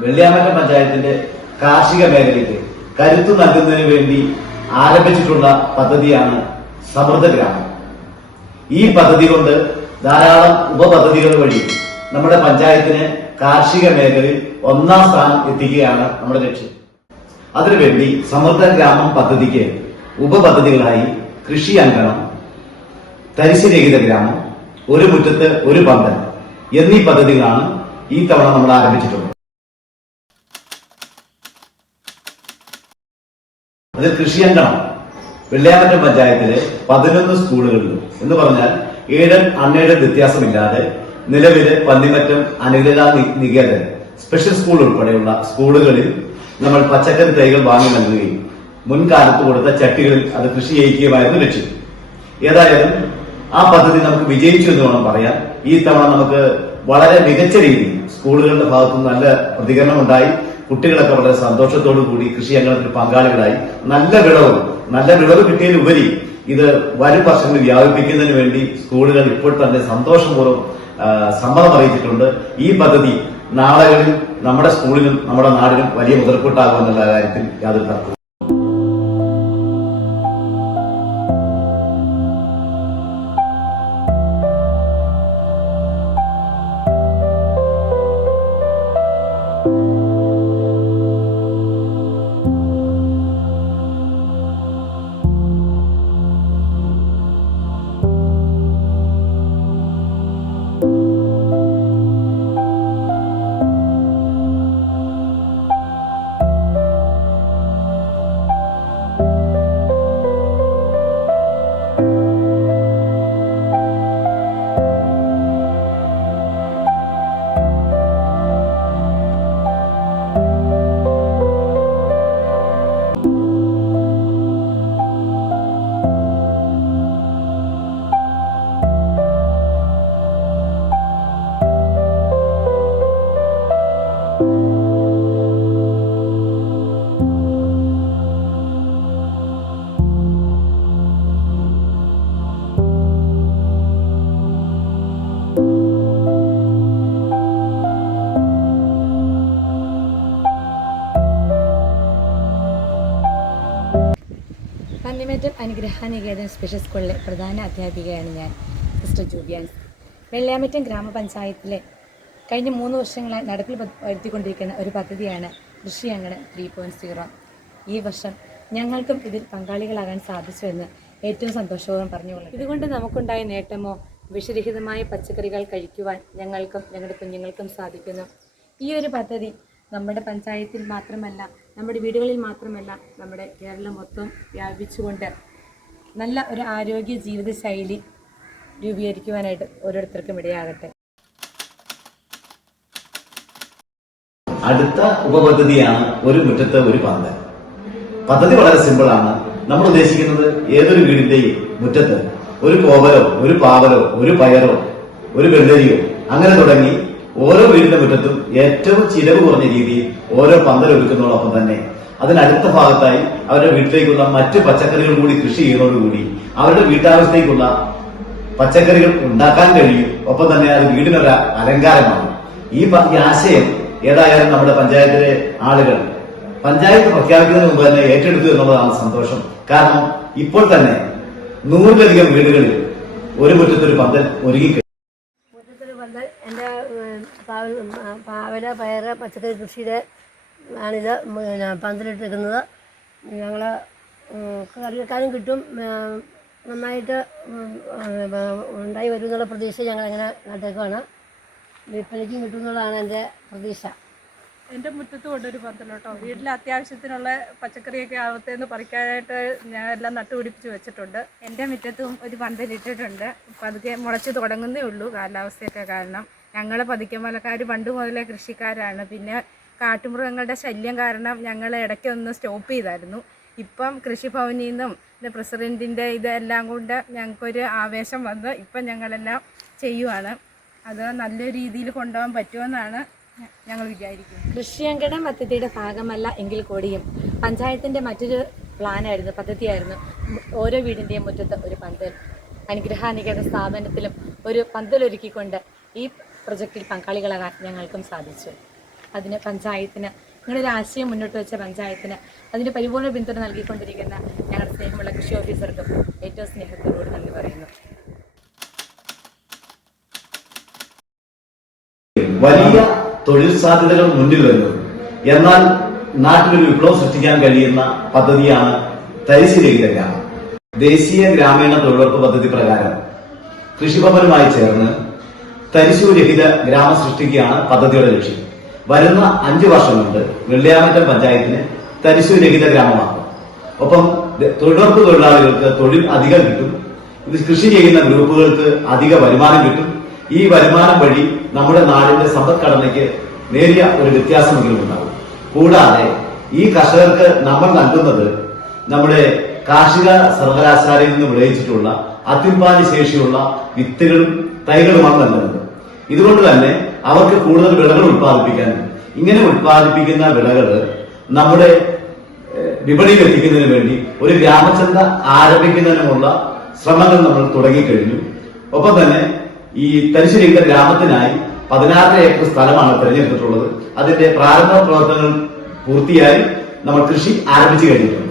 വെള്ളിയാമറ്റം പഞ്ചായത്തിന്റെ കാർഷിക മേഖലയ്ക്ക് കരുത്തു നൽകുന്നതിന് വേണ്ടി ആരംഭിച്ചിട്ടുള്ള പദ്ധതിയാണ് സമൃദ്ധ ഗ്രാമം. ഈ പദ്ധതി കൊണ്ട് ധാരാളം ഉപപദ്ധതികൾ വഴി നമ്മുടെ പഞ്ചായത്തിന് കാർഷിക മേഖലയിൽ ഒന്നാം സ്ഥാനം എത്തിക്കുകയാണ് നമ്മുടെ ലക്ഷ്യം. അതിനുവേണ്ടി സമൃദ്ധ ഗ്രാമം പദ്ധതിക്ക് ഉപപദ്ധതികളായി കൃഷി അങ്കണം, തരിശുരഹിത ഗ്രാമം, ഒരു മുറ്റത്ത് ഒരു പന്തൽ എന്നീ പദ്ധതികളാണ് ഈ തവണ നമ്മൾ ആരംഭിച്ചിട്ടുള്ളത്. അതിൽ കൃഷി അങ്കണം വെള്ളിയാമറ്റം പഞ്ചായത്തിലെ 11 സ്കൂളുകളിലും എന്ന് പറഞ്ഞാൽ എയ്ഡഡ് അൺഎയ്ഡഡ് വ്യത്യാസമില്ലാതെ നിലവിലെ പന്നിമറ്റം അനിലത നികേതൻ സ്പെഷ്യൽ സ്കൂൾ ഉൾപ്പെടെയുള്ള സ്കൂളുകളിൽ നമ്മൾ പച്ചക്കറി തൈകൾ വാങ്ങി നൽകുകയും മുൻകാലത്ത് കൊടുത്ത ചട്ടികളിൽ അത് കൃഷി ചെയ്യിക്കുകയായിരുന്നു ലക്ഷ്യം. ഏതായാലും ആ പദ്ധതി നമുക്ക് വിജയിച്ചു എന്ന് വേണം പറയാൻ. ഈ തവണ നമുക്ക് വളരെ മികച്ച രീതിയിൽ സ്കൂളുകളുടെ ഭാഗത്തുനിന്ന് നല്ല പ്രതികരണം ഉണ്ടായി. കുട്ടികളൊക്കെ വളരെ സന്തോഷത്തോടു കൂടി കൃഷി അംഗണത്തിൽ പങ്കാളികളായി. നല്ല വിളവ് കിട്ടിയതിനുപരി ഇത് വരും വർഷങ്ങളിൽ വ്യാപിപ്പിക്കുന്നതിന് വേണ്ടി സ്കൂളുകൾ ഇപ്പോൾ തന്നെ സന്തോഷപൂർവ്വം സമ്മതം അറിയിച്ചിട്ടുണ്ട്. ഈ പദ്ധതി നാളുകളിൽ നമ്മുടെ സ്കൂളിനും നമ്മുടെ നാടിനും വലിയ മുതൽക്കൂട്ടാകുമെന്നുള്ള കാര്യത്തിൽ യാതൊരു തർക്കവും. പന്നിമറ്റം അനുഗ്രഹാനികേതൻ സ്പെഷ്യൽ സ്കൂളിലെ പ്രധാന അധ്യാപികയാണ് ഞാൻ, സിസ്റ്റർ ജൂബിയാൻസ്. വെള്ളിയാമറ്റം ഗ്രാമപഞ്ചായത്തിലെ കഴിഞ്ഞ 3 വർഷങ്ങളായി നടപ്പിൽ വരുത്തിക്കൊണ്ടിരിക്കുന്ന ഒരു പദ്ധതിയാണ് കൃഷി അങ്കണം 3.0. ഈ വർഷം ഞങ്ങൾക്കും ഇതിൽ പങ്കാളികളാകാൻ സാധിച്ചുവെന്ന് ഏറ്റവും സന്തോഷപൂർവ്വം പറഞ്ഞുകൊള്ളു. ഇതുകൊണ്ട് നമുക്കുണ്ടായ നേട്ടമോ വിഷരഹിതമായ പച്ചക്കറികൾ കഴിക്കുവാൻ ഞങ്ങൾക്കും ഞങ്ങളുടെ കുഞ്ഞുങ്ങൾക്കും സാധിക്കുന്നു. ഈ ഒരു പദ്ധതി നമ്മുടെ പഞ്ചായത്തിൽ മാത്രമല്ല, നമ്മുടെ വീടുകളിൽ മാത്രമല്ല, നമ്മുടെ കേരളം മൊത്തം വ്യാപിച്ചുകൊണ്ട് നല്ല ഒരു ആരോഗ്യ ജീവിതശൈലി രൂപീകരിക്കുവാനായിട്ട് ഓരോരുത്തർക്കും ഇടയാകട്ടെ. അടുത്ത ഉപപദ്ധതിയാണ് ഒരു മുറ്റത്ത് ഒരു പന്തൽ. പദ്ധതി വളരെ സിമ്പിളാണ്. നമ്മൾ ഉദ്ദേശിക്കുന്നത് ഏതൊരു വീടിന്റെയും മുറ്റത്ത് ഒരു കോവലോ ഒരു പാവലോ ഒരു പയറോ ഒരു വെള്ളരിയോ അങ്ങനെ തുടങ്ങി ഓരോ വീടിന്റെ മുറ്റത്തും ഏറ്റവും ചിലവ് കുറഞ്ഞ രീതിയിൽ ഓരോ പന്തൽ ഒരുക്കുന്നതോടൊപ്പം തന്നെ അതിനടുത്ത ഭാഗത്തായി അവരുടെ വീട്ടിലേക്കുള്ള മറ്റ് പച്ചക്കറികൾ കൂടി കൃഷി ചെയ്യുന്നതോടുകൂടി അവരുടെ വീട്ടാവശ്യത്തേക്കുള്ള പച്ചക്കറികൾ ഉണ്ടാക്കാൻ കഴിയും. ഒപ്പം തന്നെ അത് വീടിനൊരു അലങ്കാരമാണ്. ഈ ആശയം ഏതായാലും നമ്മുടെ പഞ്ചായത്തിലെ ആളുകൾ പഞ്ചായത്ത് പ്രഖ്യാപിക്കുന്നതിന് മുമ്പ് തന്നെ ഏറ്റെടുത്തു എന്നുള്ളതാണ് സന്തോഷം. കാരണം ഇപ്പോൾ തന്നെ 100-ലധികം വീടുകളിൽ ഒരു മുറ്റത്തൊരു പന്തൽ ഒരുങ്ങി. എൻ്റെ പാവല പയറ് പച്ചക്കറി കൃഷിയുടെ ആണിത് പന്തലിട്ടിരിക്കുന്നത്. ഞങ്ങൾ കറി വെക്കാനും കിട്ടും, നന്നായിട്ട് ഉണ്ടായി വരും എന്നുള്ള പ്രതീക്ഷ ഞങ്ങളങ്ങനെ നട്ടേക്കുവാണ്. വിൽപ്പനയ്ക്കും കിട്ടും എന്നുള്ളതാണ് എൻ്റെ പ്രതീക്ഷ. എൻ്റെ മുറ്റത്ത് കൊണ്ടൊരു പന്തലോട്ടോ, വീട്ടിലെ അത്യാവശ്യത്തിനുള്ള പച്ചക്കറിയൊക്കെ ആവത്തേന്ന് പറിക്കാനായിട്ട് ഞാൻ എല്ലാം നട്ടുപിടിപ്പിച്ച് വെച്ചിട്ടുണ്ട്. എൻ്റെ മുറ്റത്തും ഒരു പന്തലിട്ടിട്ടുണ്ട്. പതുക്കെ മുളച്ച് തുടങ്ങുന്നേ ഉള്ളൂ, കാലാവസ്ഥയൊക്കെ കാരണം. ഞങ്ങൾ പതിക്കമലക്കാർ പണ്ട് മുതലേ കൃഷിക്കാരാണ്. പിന്നെ കാട്ടുമൃഗങ്ങളുടെ ശല്യം കാരണം ഞങ്ങൾ ഇടയ്ക്കൊന്ന് സ്റ്റോപ്പ് ചെയ്തായിരുന്നു. ഇപ്പം കൃഷിഭവനിൽ നിന്നും പിന്നെ പ്രസിഡൻറ്റിൻ്റെ ഇതെല്ലാം കൊണ്ട് ഞങ്ങൾക്കൊരു ആവേശം വന്ന് ഇപ്പം ഞങ്ങളെല്ലാം ചെയ്യുവാണ്. അത് നല്ല രീതിയിൽ കൊണ്ടുപോകാൻ പറ്റുമെന്നാണ് ഞങ്ങൾ വിചാരിക്കുന്നത്. കൃഷി അങ്കണം പദ്ധതിയുടെ ഭാഗമല്ല എങ്കിൽ കൂടിയും പഞ്ചായത്തിൻ്റെ മറ്റൊരു പ്ലാനായിരുന്നു, പദ്ധതിയായിരുന്നു ഓരോ വീടിൻ്റെയും മുറ്റത്ത് ഒരു പന്തൽ. അനുഗ്രഹാനികേതൻ സ്ഥാപനത്തിലും ഒരു പന്തലൊരുക്കിക്കൊണ്ട് ഈ പ്രൊജക്റ്റിൽ പങ്കാളികളാകാൻ ഞങ്ങൾക്കും സാധിച്ചു. അതിന് പഞ്ചായത്തിന്, നിങ്ങളുടെ ആശയം മുന്നോട്ട് വെച്ച പഞ്ചായത്തിന് അതിന് പരിപൂർണ്ണ പിന്തുണ നൽകിക്കൊണ്ടിരിക്കുന്ന ഞങ്ങളുടെ സ്നേഹമുള്ള കൃഷി ഓഫീസർക്കും ഏറ്റവും സ്നേഹത്തോടുകൂടി നന്ദി പറയുന്നു. വലിയ തൊഴിൽ സാധ്യതകൾ മുന്നിൽ വരുന്നത്, എന്നാൽ നാട്ടിലൊരു വിപ്ലവം സൃഷ്ടിക്കാൻ കഴിയുന്ന പദ്ധതിയാണ് തരിശുരഹിത ഗ്രാമം. ദേശീയ ഗ്രാമീണ തൊഴിലുറപ്പ് പദ്ധതി പ്രകാരം കൃഷിഭവനുമായി ചേർന്ന് തരിശുരഹിത ഗ്രാമം സൃഷ്ടിക്കുകയാണ് പദ്ധതിയുടെ ലക്ഷ്യം. വരുന്ന 5 വർഷം കൊണ്ട് വെള്ളിയാമറ്റം പഞ്ചായത്തിന് തരിശുരഹിത ഗ്രാമമാക്കും. ഒപ്പം തൊഴിലുറപ്പ് തൊഴിലാളികൾക്ക് തൊഴിൽ അധികം കിട്ടും. ഇത് കൃഷി ചെയ്യുന്ന ഗ്രൂപ്പുകൾക്ക് അധിക വരുമാനം കിട്ടും. ഈ വരുമാനം വഴി നമ്മുടെ നാടിന്റെ സമ്പദ്ഘടനയ്ക്ക് നേരിയ ഒരു വ്യത്യാസമെങ്കിലും ഉണ്ടാകും. കൂടാതെ ഈ കർഷകർക്ക് നമ്മൾ നൽകുന്നത് നമ്മുടെ കാർഷിക സർവകലാശാലയിൽ നിന്ന് വിളയിച്ചിട്ടുള്ള അത്യുൽപാദന ശേഷിയുള്ള വിത്തുകളും തൈകളുമാണ് നൽകുന്നത്. ഇതുകൊണ്ട് തന്നെ അവർക്ക് കൂടുതൽ വിളകൾ ഉത്പാദിപ്പിക്കാനും, ഇങ്ങനെ ഉത്പാദിപ്പിക്കുന്ന വിളകൾ നമ്മുടെ വിപണിയിൽ എത്തിക്കുന്നതിന് വേണ്ടി ഒരു ഗ്രാമചന്ത ആരംഭിക്കുന്നതിനുമുള്ള ശ്രമങ്ങൾ നമ്മൾ തുടങ്ങിക്കഴിഞ്ഞു. ഒപ്പം തന്നെ ഈ തരിശുരഹിത ഗ്രാമത്തിനായി 16 ഏക്കർ സ്ഥലമാണ് തിരഞ്ഞെടുത്തിട്ടുള്ളത്. അതിന്റെ പ്രാരംഭ പ്രവർത്തനങ്ങൾ പൂർത്തിയായി നമ്മൾ കൃഷി ആരംഭിച്ചു കഴിഞ്ഞിട്ടുണ്ട്.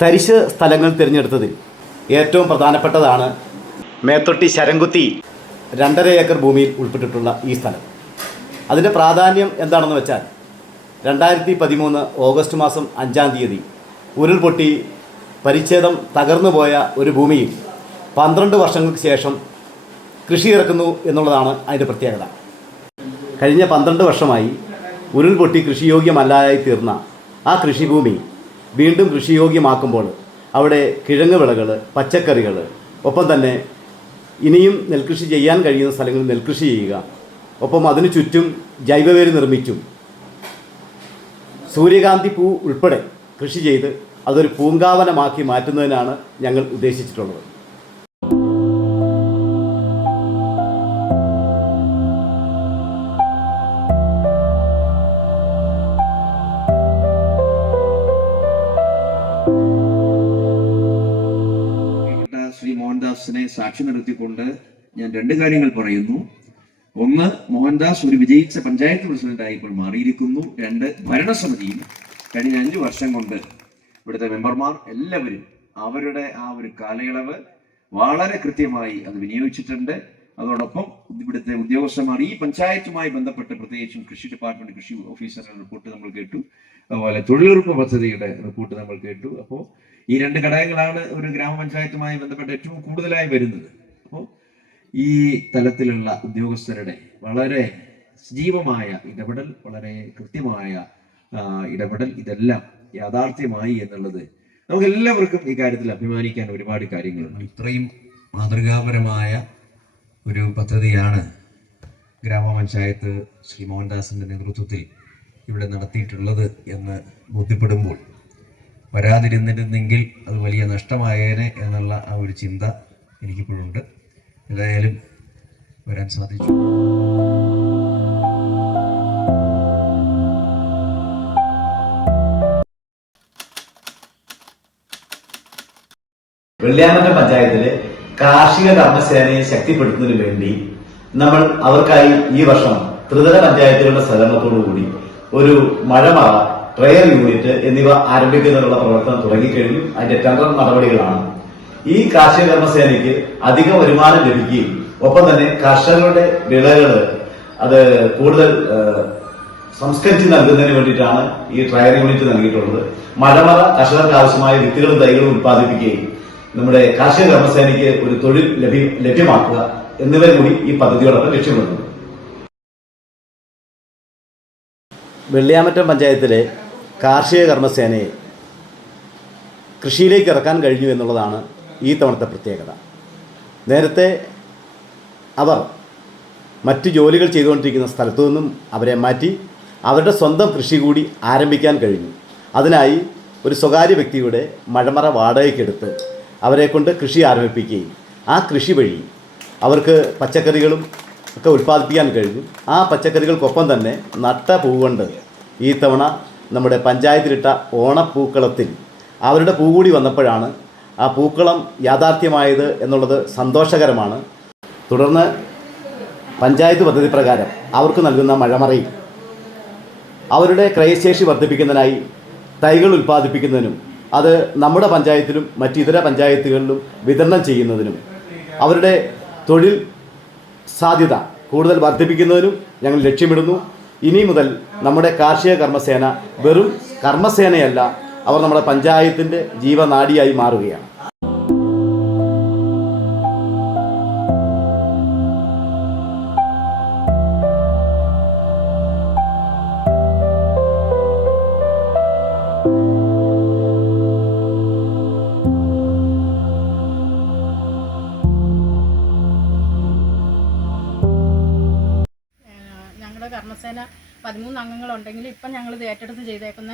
തരിശ് സ്ഥലങ്ങൾ തിരഞ്ഞെടുത്തതിൽ ഏറ്റവും പ്രധാനപ്പെട്ടതാണ് മേത്തൊട്ടി ശരംകുത്തി 2.5 ഏക്കർ ഭൂമിയിൽ ഉൾപ്പെട്ടിട്ടുള്ള ഈ സ്ഥലം. അതിൻ്റെ പ്രാധാന്യം എന്താണെന്ന് വെച്ചാൽ 2013 ഓഗസ്റ്റ് മാസം 5-ാം തീയതി ഉരുൾപൊട്ടി പരിച്ഛേദം തകർന്നുപോയ ഒരു ഭൂമിയിൽ 12 വർഷങ്ങൾക്ക് ശേഷം കൃഷി ഇറക്കുന്നു എന്നുള്ളതാണ് അതിൻ്റെ പ്രത്യേകത. കഴിഞ്ഞ 12 വർഷമായി ഉരുൾപൊട്ടി കൃഷിയോഗ്യമല്ലാതായി തീർന്ന ആ കൃഷിഭൂമി വീണ്ടും കൃഷിയോഗ്യമാക്കുമ്പോൾ അവിടെ കിഴങ്ങ് വിളകൾ, പച്ചക്കറികൾ, ഒപ്പം തന്നെ ഇനിയും നെൽകൃഷി ചെയ്യാൻ കഴിയുന്ന സ്ഥലങ്ങളിൽ നെൽകൃഷി ചെയ്യുക, ഒപ്പം അതിനു ചുറ്റും ജൈവവേലി നിർമ്മിച്ചും സൂര്യകാന്തി പൂ ഉൾപ്പെടെ കൃഷി ചെയ്ത് അതൊരു പൂങ്കാവനമാക്കി മാറ്റുന്നതിനാണ് ഞങ്ങൾ ഉദ്ദേശിച്ചിട്ടുള്ളത്. ശ്രീ മോഹൻദാസിനെ സാക്ഷി നിർത്തിക്കൊണ്ട് ഞാൻ 2 കാര്യങ്ങൾ പറയുന്നു. ഒന്ന്, മോഹൻദാസ് ഒരു വിജയിച്ച പഞ്ചായത്ത് പ്രസിഡന്റായി ഇപ്പോൾ മാറിയിരിക്കുന്നു. 2, ഭരണസമിതിയിൽ കഴിഞ്ഞ 5 വർഷം കൊണ്ട് ഇവിടുത്തെ മെമ്പർമാർ എല്ലാവരും അവരുടെ ആ ഒരു കാലയളവ് വളരെ കൃത്യമായി അത് വിനിയോഗിച്ചിട്ടുണ്ട്. അതോടൊപ്പം ഇവിടുത്തെ ഉദ്യോഗസ്ഥന്മാർ ഈ പഞ്ചായത്തുമായി ബന്ധപ്പെട്ട്, പ്രത്യേകിച്ചും കൃഷി ഡിപ്പാർട്ട്മെന്റ് കൃഷി ഓഫീസറുടെ റിപ്പോർട്ട് നമ്മൾ കേട്ടു, അതുപോലെ തൊഴിലുറപ്പ് പദ്ധതിയുടെ റിപ്പോർട്ട് നമ്മൾ കേട്ടു. അപ്പോൾ ഈ 2 ഘടകങ്ങളാണ് ഒരു ഗ്രാമപഞ്ചായത്തുമായി ബന്ധപ്പെട്ട് ഏറ്റവും കൂടുതലായി വരുന്നത്. അപ്പോൾ ഈ തലത്തിലുള്ള ഉദ്യോഗസ്ഥരുടെ വളരെ സജീവമായ ഇടപെടൽ, വളരെ കൃത്യമായ ഇടപെടൽ, ഇതെല്ലാം യാഥാർത്ഥ്യമായി എന്നുള്ളത് നമുക്ക് എല്ലാവർക്കും ഈ കാര്യത്തിൽ അഭിമാനിക്കാൻ ഒരുപാട് കാര്യങ്ങളുണ്ട്. ഇത്രയും മാതൃകാപരമായ ഒരു പദ്ധതിയാണ് ഗ്രാമപഞ്ചായത്ത് ശ്രീ മോഹൻദാസിന്റെ നേതൃത്വത്തിൽ ഇവിടെ നടത്തിയിട്ടുള്ളത് എന്ന് ബോധ്യപ്പെടുമ്പോൾ വരാതിരുന്നിരുന്നെങ്കിൽ അത് വലിയ നഷ്ടമായേനെ എന്നുള്ള ആ ഒരു ചിന്ത എനിക്കിപ്പോഴുണ്ട്. ഏതായാലും വരാൻ സാധിച്ചു. വെള്ളിയാമറ്റം പഞ്ചായത്തിലെ കാർഷിക കർമ്മസേനയെ ശക്തിപ്പെടുത്തുന്നതിന് വേണ്ടി നമ്മൾ അവർക്കായി ഈ വർഷം ത്രിതല പഞ്ചായത്തുകളുടെ സഹകരണത്തോടുകൂടി ഒരു മഴമറ, ട്രയൽ യൂണിറ്റ് എന്നിവ ആരംഭിക്കുന്നതിനുള്ള പ്രവർത്തനം തുടങ്ങിക്കഴിഞ്ഞു. അതിന്റെ ടെൻഡർ നടപടികളാണ്. ഈ കാർഷിക കർമ്മസേനയ്ക്ക് അധിക വരുമാനം ലഭിക്കുകയും ഒപ്പം തന്നെ കർഷകരുടെ വിളകൾ അത് കൂടുതൽ സംസ്കരിച്ച് നൽകുന്നതിന് വേണ്ടിയിട്ടാണ് ഈ ട്രയൽ യൂണിറ്റ് നൽകിയിട്ടുള്ളത്. മഴമറ കർഷകർക്ക് ആവശ്യമായ വിത്തുകളും തൈകളും ഉത്പാദിപ്പിക്കുകയും നമ്മുടെ കാർഷിക കർമ്മസേനയ്ക്ക് ഒരു തൊഴിൽ ലഭ്യമാക്കുക എന്നിവ കൂടി ഈ പദ്ധതിയോടൊപ്പം ലക്ഷ്യമിടുന്നു. വെള്ളിയാമറ്റം പഞ്ചായത്തിലെ കാർഷിക കർമ്മസേനയെ കൃഷിയിലേക്ക് ഇറക്കാൻ കഴിഞ്ഞു എന്നുള്ളതാണ് ഈ തവണത്തെ പ്രത്യേകത. നേരത്തെ അവർ മറ്റ് ജോലികൾ ചെയ്തുകൊണ്ടിരിക്കുന്ന സ്ഥലത്തു നിന്നും അവരെ മാറ്റി അവരുടെ സ്വന്തം കൃഷി കൂടി ആരംഭിക്കാൻ കഴിഞ്ഞു. അതിനായി ഒരു സ്വകാര്യ വ്യക്തിയുടെ മഴമറ വാടകയ്ക്കെടുത്ത് അവരെ കൊണ്ട് കൃഷി ആരംഭിപ്പിക്കുകയും ആ കൃഷി വഴി അവർക്ക് പച്ചക്കറികളും ഒക്കെ ഉൽപ്പാദിപ്പിക്കാൻ കഴിഞ്ഞു. ആ പച്ചക്കറികൾക്കൊപ്പം തന്നെ നട്ട പൂവുകൊണ്ട് ഈ തവണ നമ്മുടെ പഞ്ചായത്തിലിട്ട ഓണപ്പൂക്കളത്തിൽ അവരുടെ പൂ കൂടി വന്നപ്പോഴാണ് ആ പൂക്കളം യാഥാർത്ഥ്യമായത് എന്നുള്ളത് സന്തോഷകരമാണ്. തുടർന്ന് പഞ്ചായത്ത് പദ്ധതി പ്രകാരം അവർക്ക് നൽകുന്ന മഴമറയിൽ അവരുടെ ക്രയശേഷി വർദ്ധിപ്പിക്കുന്നതിനായി തൈകൾ ഉൽപ്പാദിപ്പിക്കുന്നതിനും അത് നമ്മുടെ പഞ്ചായത്തിലും മറ്റിതര പഞ്ചായത്തുകളിലും വിതരണം ചെയ്യുന്നതിനും അവരുടെ തൊഴിൽ സാധ്യത കൂടുതൽ വർദ്ധിപ്പിക്കുന്നതിനും ഞങ്ങൾ ലക്ഷ്യമിടുന്നു. ഇനി മുതൽ നമ്മുടെ കാർഷിക കർമ്മസേന വെറും കർമ്മസേനയല്ല, അവർ നമ്മുടെ പഞ്ചായത്തിൻ്റെ ജീവനാഡിയായി മാറുകയാണ്. ഞങ്ങളുടെ കർമ്മസേന 13 അംഗങ്ങളുണ്ടെങ്കിൽ ഇപ്പം ഞങ്ങളിത് ഏറ്റെടുത്ത് ചെയ്തേക്കുന്ന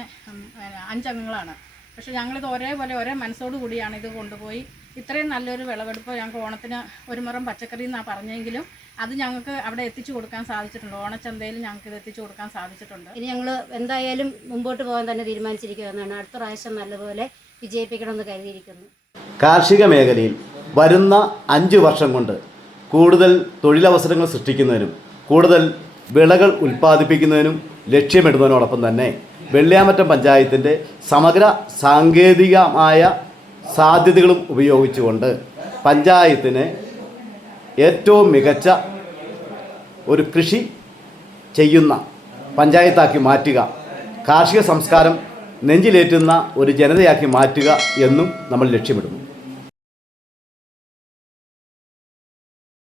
5 അംഗങ്ങളാണ്. പക്ഷെ ഞങ്ങളിത് ഒരേ മനസ്സോടു കൂടിയാണ് ഇത് കൊണ്ടുപോയി ഇത്രയും നല്ലൊരു വിളവെടുപ്പ് ഞങ്ങൾക്ക് ഓണത്തിന് ഒരു മുറം പച്ചക്കറി എന്നാണ് പറഞ്ഞെങ്കിലും അത് ഞങ്ങൾക്ക് അവിടെ എത്തിച്ചു കൊടുക്കാൻ സാധിച്ചിട്ടുണ്ട്. ഓണച്ചന്തയിൽ ഞങ്ങൾക്ക് ഇത് എത്തിച്ചു കൊടുക്കാൻ സാധിച്ചിട്ടുണ്ട്. ഇനി ഞങ്ങൾ എന്തായാലും മുമ്പോട്ട് പോകാൻ തന്നെ തീരുമാനിച്ചിരിക്കുകയാണ്. അടുത്ത പ്രാവശ്യം നല്ലപോലെ വിജയിപ്പിക്കണമെന്ന് കരുതിയിരിക്കുന്നു. കാർഷിക മേഖലയിൽ വരുന്ന 5 വർഷം കൊണ്ട് കൂടുതൽ തൊഴിലവസരങ്ങൾ സൃഷ്ടിക്കുന്നതിനും കൂടുതൽ വിളകൾ ഉൽപ്പാദിപ്പിക്കുന്നതിനും ലക്ഷ്യമിടുന്നതിനോടൊപ്പം തന്നെ വെള്ളിയാമറ്റം പഞ്ചായത്തിൻ്റെ സമഗ്ര സാങ്കേതികമായ സാധ്യതകളും ഉപയോഗിച്ചുകൊണ്ട് പഞ്ചായത്തിനെ ഏറ്റവും മികച്ച ഒരു കൃഷി ചെയ്യുന്ന പഞ്ചായത്താക്കി മാറ്റുക, കാർഷിക സംസ്കാരം നെഞ്ചിലേറ്റുന്ന ഒരു ജനതയാക്കി മാറ്റുക എന്നും നമ്മൾ ലക്ഷ്യമിടുന്നു.